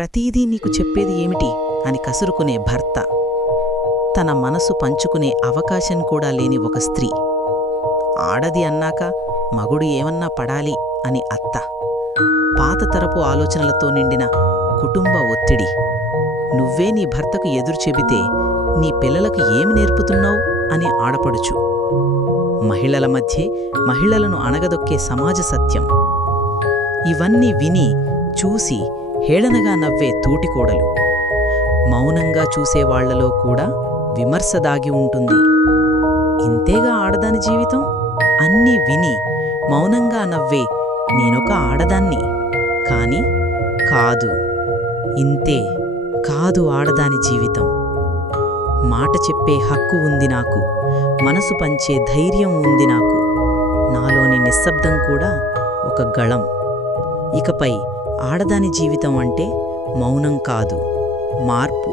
ప్రతీదీ నీకు చెప్పేది ఏమిటి అని కసురుకునే భర్త, తన మనసు పంచుకునే అవకాశం కూడా లేని ఒక స్త్రీ, ఆడది అన్నాక మగుడు ఏమన్నా పడాలి అని అత్త, పాత తరపు ఆలోచనలతో నిండిన కుటుంబ ఒత్తిడి. నువ్వే నీ భర్తకు ఎదురు చెబితే నీ పిల్లలకు ఏమి నేర్పుతున్నావు అని ఆడపడుచు. మహిళల మధ్యే మహిళలను అణగదొక్కే సమాజ సత్యం. ఇవన్నీ విని చూసి హేళనగా నవ్వే తోటికోడలు. మౌనంగా చూసేవాళ్లలో కూడా విమర్శ దాగి ఉంటుంది. ఇంతేగా ఆడదాని జీవితం? అన్నీ విని మౌనంగా నవ్వే నేనొక ఆడదాన్ని. కాని కాదు, ఇంతే కాదు ఆడదాని జీవితం. మాట చెప్పే హక్కు ఉంది నాకు, మనసు పంచే ధైర్యం ఉంది నాకు. నాలోని నిశ్శబ్దం కూడా ఒక గళం. ఇకపై ఆడదాని జీవితం అంటే మౌనం కాదు, మార్పు.